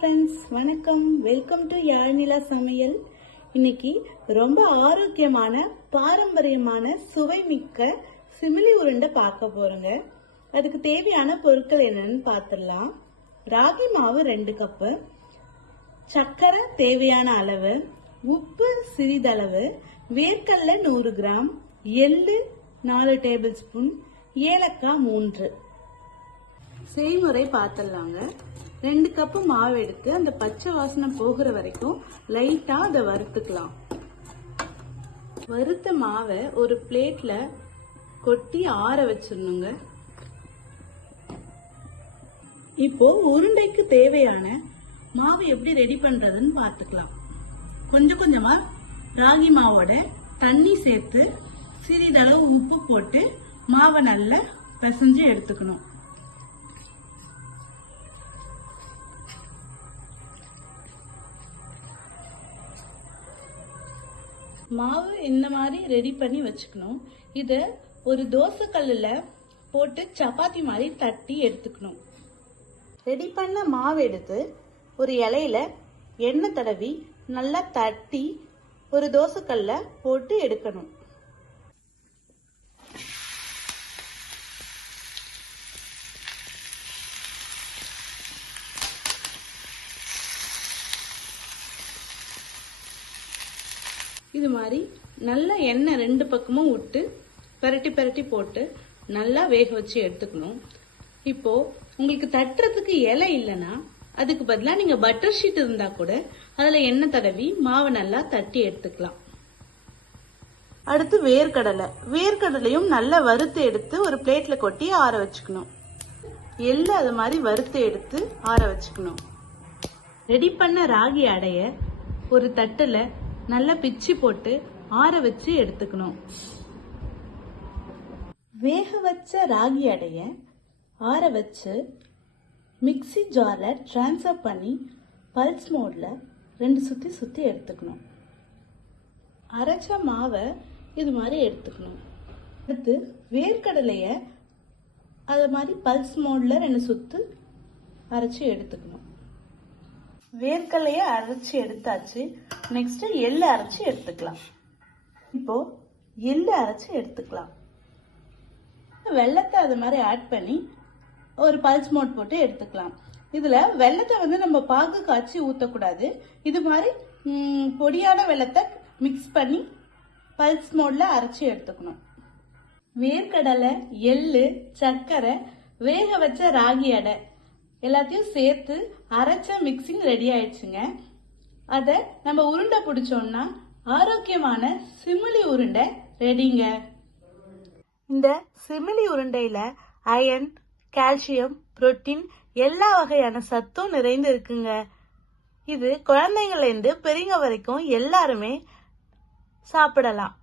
Friends, வணக்கம். Welcome to Yazhnila சமையல். இன்னைக்கு ரொம்ப ஆரோக்கியமான பாரம்பரியமான சுவைமிக்க சிமிலி உருண்டை பார்க்க போறோங்க. அதுக்கு தேவையான பொருட்கள் என்னன்னு பார்த்துடலாம். ராகி மாவு 2 கப்பு, சர்க்கரை தேவையான அளவு, உப்பு சிறிதளவு, வேர்க்கடலை 100 கிராம், எள்ளு 4 டேபிள் ஸ்பூன், ஏலக்காய் 3. செய்முறை பார்த்துடலாங்க. 2 கப்பு மாவு எடுத்து அந்த பச்சை வாசனை போகிற வரைக்கும் லைட்டா அதை வறுத்துக்கலாம். வறுத்த மாவை ஒரு பிளேட்ல கொட்டி ஆற வச்சிடணுங்க. இப்போ உருண்டைக்கு தேவையான மாவு எப்படி ரெடி பண்றதுன்னு பார்த்துக்கலாம். கொஞ்சம் கொஞ்சமா ராகி மாவோட தண்ணி சேர்த்து சிறிதளவு உப்பு போட்டு மாவை நல்லா பிசைஞ்சு எடுத்துக்கணும். மாவு இந்த மாதிரி ரெடி பண்ணி வச்சுக்கணும். இத ஒரு தோசை கல்லுல போட்டு சப்பாத்தி மாதிரி தட்டி எடுத்துக்கணும். ரெடி பண்ண மாவு எடுத்து ஒரு இலையில எண்ணெய் தடவி நல்லா தட்டி ஒரு தோசை கல்ல போட்டு எடுக்கணும். இது மாதிரி நல்லா எண்ணெய் 2 பக்கமும் விட்டு பரட்டி பரட்டி போட்டு நல்லா வேக வச்சு எடுத்துக்கணும். இப்போ உங்களுக்கு தட்டுறதுக்கு இலை இல்லைன்னா அதுக்கு பதிலாக நீங்க பட்டர் ஷீட் இருந்தா கூட அதுல எண்ணெய் தடவி மாவை நல்லா தட்டி எடுத்துக்கலாம். அடுத்து வேர்க்கடலையும் நல்லா வறுத்து எடுத்து ஒரு பிளேட்ல கொட்டி ஆற வச்சுக்கணும். எள்ளு அது மாதிரி வறுத்து எடுத்து ஆற வச்சுக்கணும். ரெடி பண்ண ராகி அடைய ஒரு தட்டுல நல்லா பிச்சு போட்டு ஆற வச்சு எடுத்துக்கணும். வேக வச்ச ராகி அடைய ஆற வச்சு மிக்ஸி ஜார்ல டிரான்ஸ்ஃபர் பண்ணி பல்ஸ் மோட்ல 2 சுத்தி எடுத்துக்கணும். அரைச்ச மாவை இது மாதிரி எடுத்துக்கணும். அடுத்து வேர்க்கடலைய அது மாதிரி பல்ஸ் மோட்ல 2 சுத்து அரைச்சு எடுத்துக்கணும். வேர்க்கடலைய அரைச்சு எடுத்தாச்சு. நெக்ஸ்ட் எள்ளு அரைச்சு எடுத்துக்கலாம். இப்போ எள்ளு அரைச்சு எடுத்துக்கலாம். வெள்ளத்தை அது மாதிரி ஆட் பண்ணி ஒரு பல்ஸ் மோட் போட்டு எடுத்துக்கலாம். இதுல வெள்ளத்தை நம்ம பாகு காய்ச்சி ஊத்தக்கூடாது. இது மாதிரி பொடியான வெள்ளத்தை மிக்ஸ் பண்ணி பல்ஸ் மோட்ல அரைச்சு எடுத்துக்கணும். வேர்க்கடலை, எள்ளு, சர்க்கரை, வேக வச்ச ராகி அடை எல்லாத்தையும் சேர்த்து அரைச்ச மிக்சிங் ரெடி ஆயிடுச்சுங்க. அதை நம்ம உருண்டை பிடிச்சோம்னா ஆரோக்கியமான சிமிலி உருண்டை ரெடிங்க. இந்த சிமிலி உருண்டையில அயன், கால்சியம், புரோட்டீன் எல்லா வகையான சத்தும் நிறைந்து இருக்குங்க. இது குழந்தைங்கள்ல இருந்து பெரியவங்க வரைக்கும் எல்லாருமே சாப்பிடலாம்.